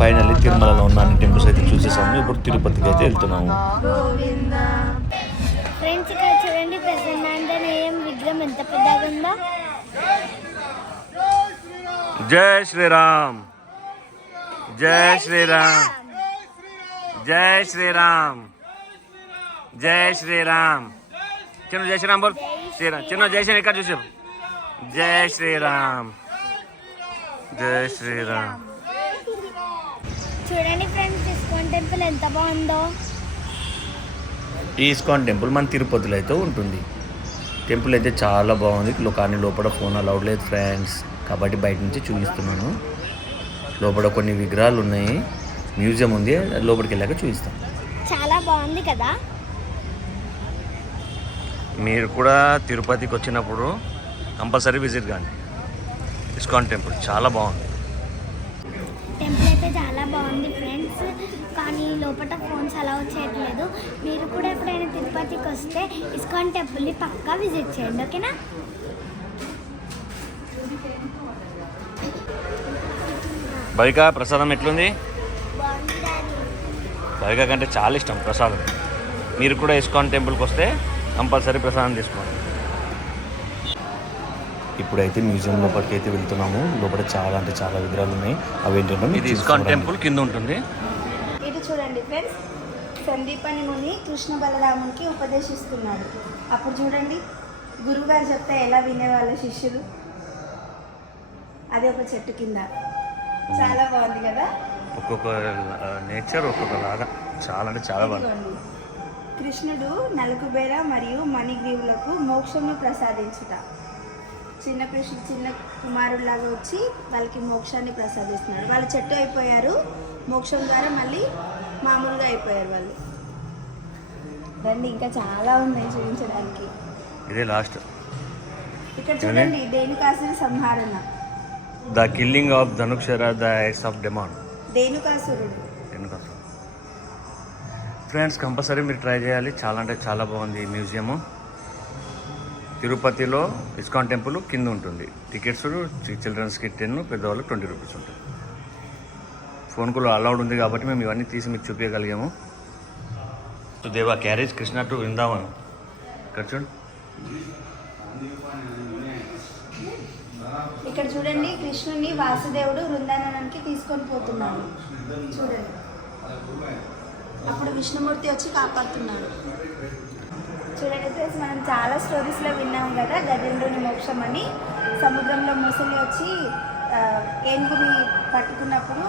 Finally తిరుమలలో ఉన్న అన్ని టెంపుల్స్ అయితే చూసేసాము. ఇప్పుడు తిరుపతికి అయితే వెళ్తున్నాము. ఫ్రెండ్స్ ఇక్కడ చూడండి ప్రసన్నాంజనేయం విగ్రహం ఎంత పెద్దగా ఉందో. జై శ్రీరామ్, జై శ్రీరామ్, జై శ్రీరామ్, జై శ్రీరామ్. చిన్న జై శ్రీరామ్ బోల్. శ్రీరామ్ చిన్న జై శ్రీరామ్ ఇక్కడ చూసాం. జై శ్రీరామ్, జై శ్రీరామ్. చూడండి ఫ్రెండ్స్ ఇస్కాన్ టెంపుల్ ఎంత బాగుందో. ఈ ఇస్కాన్ టెంపుల్ మన తిరుపతిలో అయితే ఉంటుంది. టెంపుల్ అయితే చాలా బాగుంది. కానీ లోపల ఫోన్ అలౌడ్ లేదు ఫ్రెండ్స్, కాబట్టి బయట నుంచి చూపిస్తున్నాను. లోపల కొన్ని విగ్రహాలు ఉన్నాయి, మ్యూజియం ఉంది, లోపలికి వెళ్ళాక చూపిస్తాం. చాలా బాగుంది కదా. మీరు కూడా తిరుపతికి వచ్చినప్పుడు కంపల్సరీ విజిట్ కానీ ఇస్కాన్ టెంపుల్ చాలా బాగుంది. టెంపుల్ అయితే చాలా బాగుంది ఫ్రెండ్స్, కానీ లోపల ఫోన్స్ అలౌ చేయట్లేదు. మీరు కూడా ఎప్పుడైనా తిరుపతికి వస్తే ఇస్కాన్ టెంపుల్ని పక్కా విజిట్ చేయండి, ఓకేనా. భవిక ప్రసాదం ఎట్లుంది? భవిక కంటే చాలా ఇష్టం ప్రసాదం. మీరు కూడా ఇస్కాన్ టెంపుల్కి వస్తే కంపల్సరీ ప్రసాదం తీసుకోండి. ఇప్పుడైతే మ్యూజియం లోపలికి అయితే వెళ్తున్నాము. లోపల చాలా అంటే చాలా విగ్రహాలు ఉన్నాయి. అవి ఏంటంటే ఇది ఇస్కాన్ టెంపుల్ కింద ఉంటుంది. ఇది చూడండి ఫ్రెండ్స్, సందీపని ముని కృష్ణ బలరామునికి ఉపదేశిస్తున్నాడు. అప్పుడు చూడండి గురువుగారు చెప్తే ఎలా వినేవాళ్ళు శిష్యులు. అది ఒక చెట్టు కింద చాలా బాగుంది కదా. ఒక్కొక్క నేచర్ ఒక్కొక్క లాగా చాలా అంటే చాలా బాగుంది. కృష్ణుడు నలుగుబేర మరియు మణిగ్రీవులకు మోక్షంను ప్రసాదించుట. చిన్న కుమారుడిలాగా వచ్చి వాళ్ళకి మోక్షాన్ని ప్రసాదిస్తున్నాడు. వాళ్ళు చెట్టు అయిపోయారు, మోక్షం ద్వారా మళ్ళీ మామూలుగా అయిపోయారు వాళ్ళు. రండి, ఇంకా చాలా ఉన్నాయి చూపించడానికి. ఇదే లాస్ట్. ఇక్కడ చూడండి ధేనుకాసుర సంహారణ. The killing of Dhanukshara the ice of demon. ధేనుకాసురుడు. ఫ్రెండ్స్ కంపల్సరీ మీరు ట్రై చేయాలి. చాలా అంటే చాలా బాగుంది ఈ మ్యూజియము. తిరుపతిలో ఇస్కాన్ టెంపుల్ కింద ఉంటుంది. టికెట్స్ చిల్డ్రన్స్కి 10, పెద్దవాళ్ళకి 20 రూపీస్ ఉంటుంది. ఫోన్ కాల్ అలౌడ్ ఉంది కాబట్టి మేము ఇవన్నీ తీసి మీకు చూపించగలిగాము. టు దేవా క్యారేజ్ కృష్ణ టు వృందావన్. ఇక్కడ చూడండి, ఇక్కడ చూడండి కృష్ణుని వాసుదేవుడు వృందావనానికి తీసుకొని పోతున్నాడు. చూడండి, అప్పుడు విష్ణుమూర్తి వచ్చి కాపాడుతున్నాడు. చూడండి ఫ్రెండ్స్, మనం చాలా స్టోరీస్లో విన్నాం కదా గజేంద్రుని మోక్షం అని. సముద్రంలో ముసలి వచ్చి ఏనుగుని పట్టుకున్నప్పుడు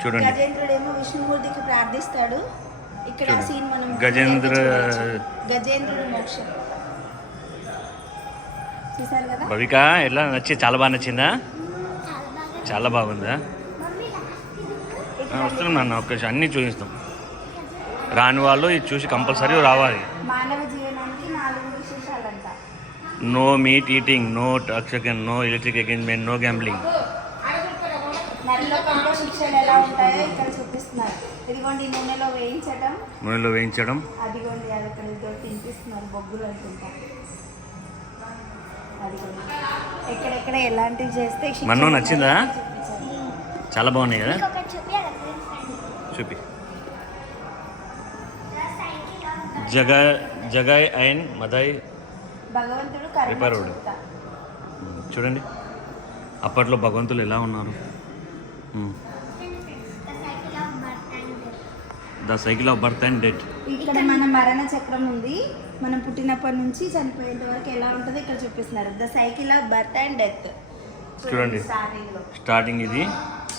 చూడండి గజేంద్రుడేమో విష్ణుమూర్తికి ప్రార్థిస్తాడు. ఇక్కడ సీన్ మనం గజేంద్రుని మోక్షం చూసారు కదా. భవిక ఎట్లా చాలా బాగా నచ్చిందా? చాలా బాగుందా? వస్తున్నాం ఒక్క అన్నీ చూపిస్తాం. రాని వాళ్ళు ఇది చూసి కంపల్సరీ రావాలి. మానవ జీవనానికి 4 విశేషాలంట. No meat eating, no toxicant, no electric engagement, no gambling. నరలోకంలో శిక్షలు ఎలా ఉంటాయో ఇక్కడ చూపిస్తున్నారు. ఇదిగోండి నూనెలో వేయించడం. అదిగోండి అది ఇక్కడ తినిపిస్తున్నారు, బొగ్గులు అనుకుంటా. అదిగోండి ఎక్కడెక్కడ ఎలాంటివి చేస్తే. మన్ను నచ్చిందా? చాలా బాగున్నాయి కదా. చూపి. జగై అండ్ మదై భగవంతుడు రిపేర్డ్. చూడండి అప్పట్లో భగవంతులు ఎలా ఉన్నారు. The cycle of birth and death. ఇక్కడ మన మరణ చక్రం ఉంది. మనం పుట్టినప్పటి నుంచి చనిపోయేంత వరకు ఎలా ఉంటుందో ఇక్కడ చూపిస్తున్నారు. The cycle of birth and death. చూడండి స్టార్టింగ్ ఇది,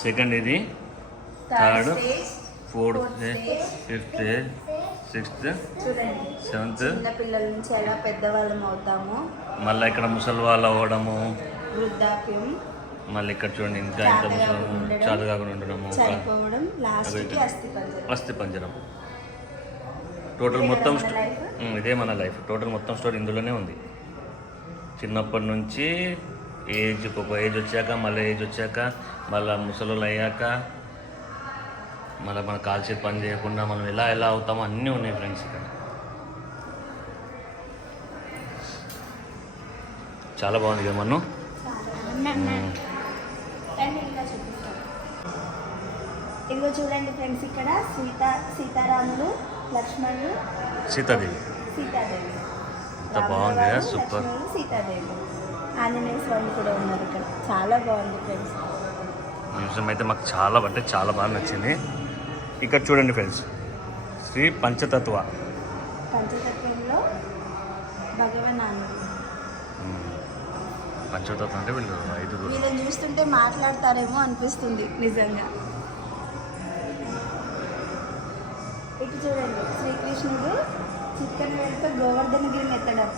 సెకండ్ ఇది, third, 4th, 5th, 6th, 7th. చిన్న పిల్లల నుంచి ఎలా పెద్దవాళ్ళం అవుతామో, మళ్ళీ ఇక్కడ ముసలి వాళ్ళు అవ్వడము, వృద్ధాప్యం, మళ్ళీ ఇక్కడ చూడండి ఇంకా ఇంత ముసలి చాలు కాకుండా ఉండడము, చనిపోవడం, లాస్ట్కి అస్థి పంజరం. టోటల్ మొత్తం ఇదే మన లైఫ్. టోటల్ మొత్తం స్టోరీ ఇందులోనే ఉంది. చిన్నప్పటి నుంచి ఒక ఏజ్ వచ్చాక, మళ్ళీ ఏజ్ వచ్చాక, మళ్ళీ ముసలు అయ్యాక, మళ్ళీ మన కాల్చే పని చేయకుండా మనం ఎలా అవుతామో అన్నీ ఉన్నాయి ఫ్రెండ్స్ ఇక్కడ. చాలా బాగుంది కదా మన్ను. ఇంకో చూడండి ఫ్రెండ్స్, ఇక్కడ సీతారాములు, లక్ష్మణులు, సీతాదేవి సీతాదేవి. ఎంత బాగుంది కదా, సూపర్. లక్ష్మణులు, సీతాదేవి, ఆంజనేయ స్వామి కూడా ఉన్నారు ఇక్కడ. చాలా బాగుంది ఫ్రెండ్స్. మ్యూజియం అయితే మాకు చాలా అంటే చాలా బాగా నచ్చింది. ఇక్కడ చూడండి ఫ్రెండ్స్, శ్రీ పంచతత్వ. పంచతత్వంలో భగవన్ ఆనంద్. పంచతత్వం అంటే వీళ్ళు 5 వీళ్ళని చూస్తుంటే మాట్లాడతారేమో అనిపిస్తుంది నిజంగా. ఇటు చూడండి, శ్రీకృష్ణుడు చిక్కన వేలతో గోవర్ధనగిరిని ఎత్తడం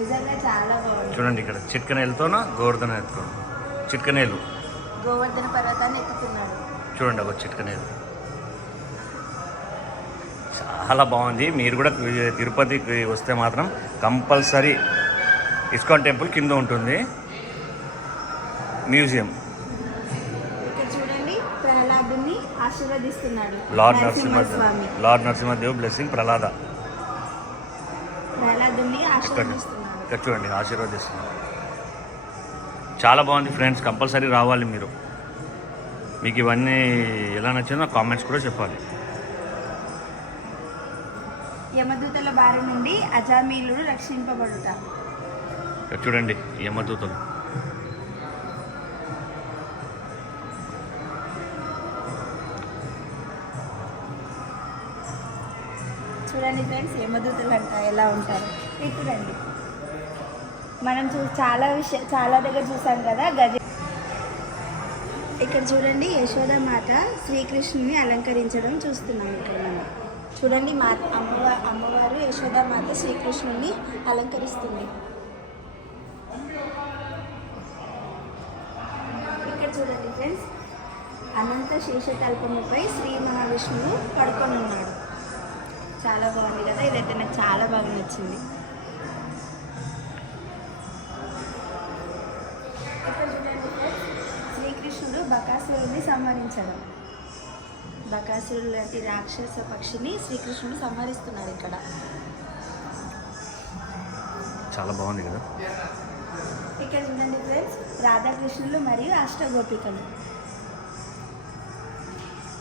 నిజంగా చాలా బాగుంది. చూడండి ఇక్కడ చిట్కనేలతోన గోవర్ధన ఎత్తుకోవడం. చిట్కనేలు గోవర్ధన పర్వతాన్ని ఎక్కుతున్నాడు. చూడండి ఒక చిట్కనేలు చాలా బాగుంది. మీరు కూడా తిరుపతికి వస్తే మాత్రం కంపల్సరీ ఇస్కాన్ టెంపుల్ కింద ఉంటుంది మ్యూజియం. ఇక్కడ చూడండి, ప్రహ్లాదుని ఆశీర్వదిస్తున్నాడు లార్డ్ నరసింహస్వామి. నరసింహదేవ్ బ్లెస్సింగ్ ప్రహ్లాద. ప్రహ్లాదుని ఇక్కడ ఆశీర్వదిస్తున్నాడు. ఇక్కడ చూడండి ఆశీర్వదిస్తున్నారు. చాలా బాగుంది ఫ్రెండ్స్, కంపల్సరీ రావాలి మీరు. మీకు ఇవన్నీ ఎలా నచ్చిందో కామెంట్స్ కూడా చెప్పాలి. యమదూతల బారి నుండి అజామీలుడు రక్షింపబడుట. ఇక్కడ చూడండి యమదూతలు. చూడండి ఫ్రెండ్స్, యమదూతలు అంట ఎలా ఉంటారు. ఇటు రండి, మనం చాలా దగ్గర చూసాం కదా గజ. ఇక్కడ చూడండి, యశోదామాత శ్రీకృష్ణుని అలంకరించడం చూస్తున్నాం ఇక్కడ మనం. చూడండి, అమ్మవారు యశోదామాత శ్రీకృష్ణుని అలంకరిస్తుంది. ఇక్కడ చూడండి ఫ్రెండ్స్, అనంత శేషతల్పముపై శ్రీ మహావిష్ణువు పడుకొని ఉన్నాడు. చాలా బాగుంది కదా, ఇదైతే నాకు చాలా బాగా నచ్చింది. ఇక్కడ చూడండి ఫ్రెండ్స్, శ్రీకృష్ణుడు బకాసురుడిని సంహరించడం. బకాసురుడు లాంటి రాక్షస పక్షిని శ్రీకృష్ణుడు సంహరిస్తున్నాడు ఇక్కడ. చాలా బాగుంది కదా. ఇక్కడ చూడండి ఫ్రెండ్స్, రాధాకృష్ణులు మరియు అష్టగోపికలు.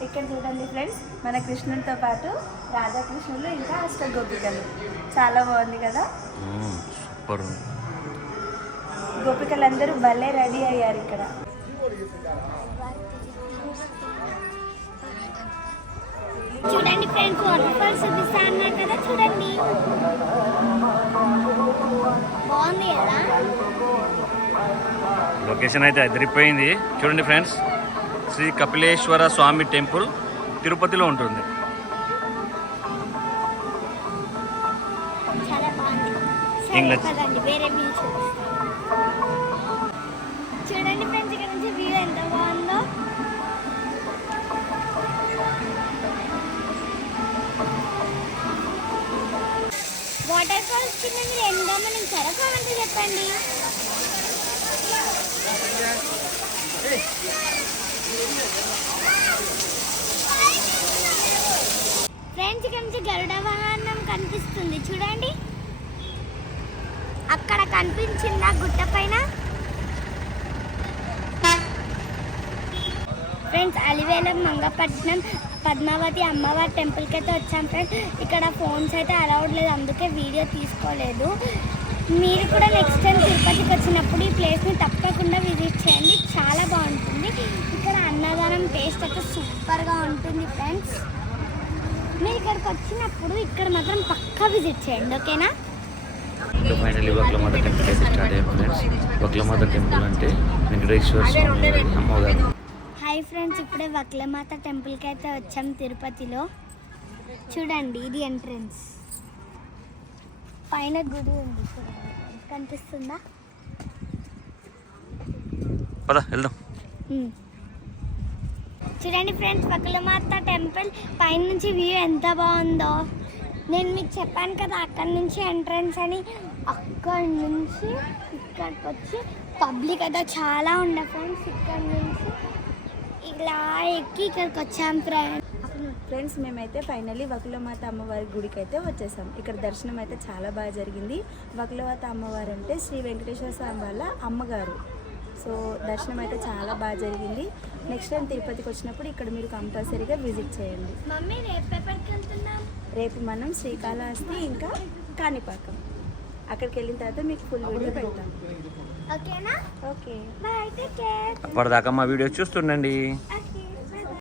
ఇక్కడ చూడండి ఫ్రెండ్స్, మన కృష్ణునితో పాటు రాధాకృష్ణులు ఇంకా అష్టగోపికలు. చాలా బాగుంది కదా. సూపర్. గోపికలందరూ భలే రెడీ అయ్యారు ఇక్కడ. చూడండి ఫ్రెండ్స్, వాటర్ ఫాల్స్ చూపిస్తా అన్నారు కదా, చూడండి బాగుంది కదా. లొకేషన్ అయితే అదిరిపోయింది. చూడండి ఫ్రెండ్స్, శ్రీ కపిలేశ్వర స్వామి టెంపుల్ తిరుపతిలో ఉంటుంది. చాలా బాగుంది. ఇంకా సరే కదండి, వేరే వ్యూ చూపిస్తాను. చూడండి ఫ్రెండ్స్, ఇక్కడ నుంచి వ్యూ ఎంత బాగుందో. వాటర్ ఫాల్స్ కింద మీరు ఎంత గమనించారో కామెంట్ చెప్పండి. ఫ్రెండ్స్, ఇక్కడ నుంచి గరుడ వాహనం కనిపిస్తుంది చూడండి. అక్కడ కనిపించిందా గుట్ట పైన. ఫ్రెండ్స్, అలివేలం మంగపట్నం పద్మావతి అమ్మవారి టెంపుల్కి అయితే వచ్చాం ఫ్రెండ్స్. ఇక్కడ ఫోన్స్ అయితే అలౌడ్ లేదు, అందుకే వీడియో తీసుకోలేదు. మీరు కూడా నెక్స్ట్ టైం తిరుపతికి వచ్చినప్పుడు ఈ ప్లేస్ని తప్పకుండా విజిట్ చేయండి, చాలా బాగుంటుంది. ఇక్కడ అన్నదానం టేస్ట్ అయితే సూపర్గా ఉంటుంది ఫ్రెండ్స్. మీరు ఇక్కడికి వచ్చినప్పుడు ఇక్కడ మాత్రం పక్కా విజిట్ చేయండి, ఓకేనా. ఫైనల్లీ వక్లమాత టెంపుల్ అయితే స్టార్ట్ అయ్యాం ఫ్రెండ్స్. వక్లమాత టెంపుల్ అంటే వెంకటేశ్వర స్వామి అమ్మగారు. హాయ్ ఫ్రెండ్స్, ఇప్పుడే వక్లమాత టెంపుల్కి అయితే వచ్చాం తిరుపతిలో. చూడండి, ఇది ఎంట్రన్స్. పైన గుడి ఉంది చూడండి, కనిపిస్తుందా. పద వెళ్దాం. చూడండి ఫ్రెండ్స్, వక్లమాత టెంపుల్ పైన నుంచి వ్యూ ఎంత బాగుందో. నేను మీకు చెప్పాను కదా అక్కడి నుంచి ఎంట్రన్స్ అని. అక్కడి నుంచి ఇక్కడికి వచ్చి పబ్లిక్ అయితే చాలా ఉండే ఫ్రెండ్స్. ఇక్కడి నుంచి ఇలా ఎక్కి ఇక్కడికి వచ్చాం ఫ్రెండ్స్. మేమైతే ఫైనల్లీ వకులమాత అమ్మవారి గుడికి అయితే వచ్చేసాం. ఇక్కడ దర్శనం అయితే చాలా బాగా జరిగింది. వకులమాత అమ్మవారు అంటే శ్రీ వెంకటేశ్వర స్వామి వాళ్ళ అమ్మగారు. సో దర్శనం అయితే చాలా బాగా జరిగింది. నెక్స్ట్ టైం తిరుపతికి వచ్చినప్పుడు ఇక్కడ మీరు కంపల్సరీగా విజిట్ చేయండి. మమ్మీ రేపు ఎప్పటికి వెళ్తున్నాం? రేపు మనం శ్రీకాళహస్తి ఇంకా కాణిపాకం అక్కడికి వెళ్ళిన తర్వాత మీకు ఫుల్ వీడియో పెడతాం. ఓకేనా? Okay, bye, take care. అప్పటిదాకా మా వీడియోస్ చూస్తుండండి. ఓకే.